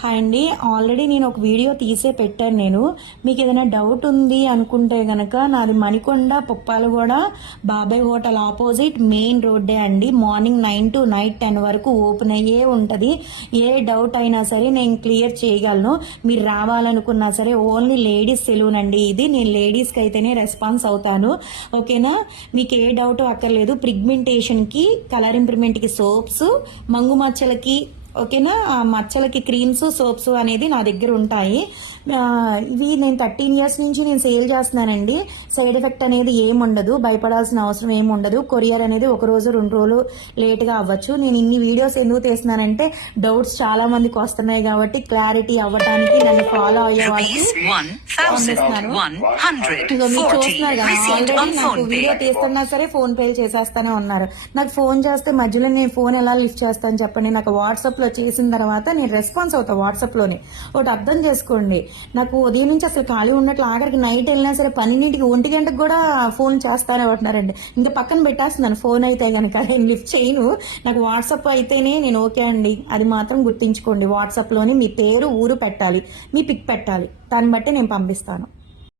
Hi అండి. Already నేను ఒక వీడియో తీసే పెట్టాను. నేను మీకు ఏదైనా డౌట్ ఉంది అనుకుంటే గనక నాది మణికొండ పుప్పాలగూడ బాబాయ్ హోటల్ ఆపోజిట్ మెయిన్ రోడ్డే అండి. మార్నింగ్ 9 to నైట్ 10 వరకు ఓపెన్ అయ్యే ఉంటుంది. ఏ డౌట్ అయినా సరే నేను క్లియర్ చేయగలను. మీరు రావాలనుకున్నా సరే ఓన్లీ లేడీస్ సెలూన్ అండి ఇది. నేను లేడీస్కి అయితేనే రెస్పాన్స్ అవుతాను, ఓకేనా. మీకు ఏ డౌట్ అక్కర్లేదు. పిగ్మెంటేషన్కి, కలర్ ఇంప్రూవ్మెంట్కి సోప్స్, మంగు మచ్చలకి, ఓకేనా, ఆ మచ్చలకి క్రీమ్స్, సోప్స్ అనేది నా దగ్గర ఉంటాయి. ఇవి నేను 13 years నుంచి నేను సేల్ చేస్తున్నానండి. సైడ్ ఎఫెక్ట్ అనేది ఏముండదు, భయపడాల్సిన అవసరం ఏముండదు. కొరియర్ అనేది 1 రోజు 2 రోజులు లేట్గా అవ్వచ్చు. నేను ఇన్ని వీడియోస్ ఎందుకు తీస్తున్నానంటే డౌట్స్ చాలా మందికి వస్తున్నాయి కాబట్టి క్లారిటీ అవ్వడానికి నన్ను ఫాలో అయ్యే వాళ్ళకి పంపిస్తున్నాను. ఇక మీరు చూస్తున్నారు కదా, ఆల్రెడీ నాకు వీడియో తీస్తున్నా సరే ఫోన్ పే చేసేస్తానే ఉన్నారు. నాకు ఫోన్ చేస్తే మధ్యలో నేను ఫోన్ ఎలా లిఫ్ట్ చేస్తాను చెప్పండి. నాకు వాట్సాప్ లో చేసిన తర్వాత నేను రెస్పాన్స్ అవుతాను వాట్సాప్ లోనే. ఒకటి అర్థం చేసుకోండి, నాకు ఉదయం నుంచి అసలు ఖాళీ ఉన్నట్లు ఆఖరికి నైట్ వెళ్ళినా సరే 12కి 1 గంటకు కూడా ఫోన్ చేస్తానే ఉంటున్నారండి. ఇంకా పక్కన పెట్టేస్తున్నాను ఫోన్ అయితే కనుక నేను లిఫ్ట్ చేయను. నాకు వాట్సాప్ అయితేనే నేను ఓకే అండి. అది మాత్రం గుర్తించుకోండి. వాట్సాప్ లోని మీ పేరు, ఊరు పెట్టాలి, మీ పిక్ పెట్టాలి, దాన్ని బట్టి నేను పంపిస్తాను.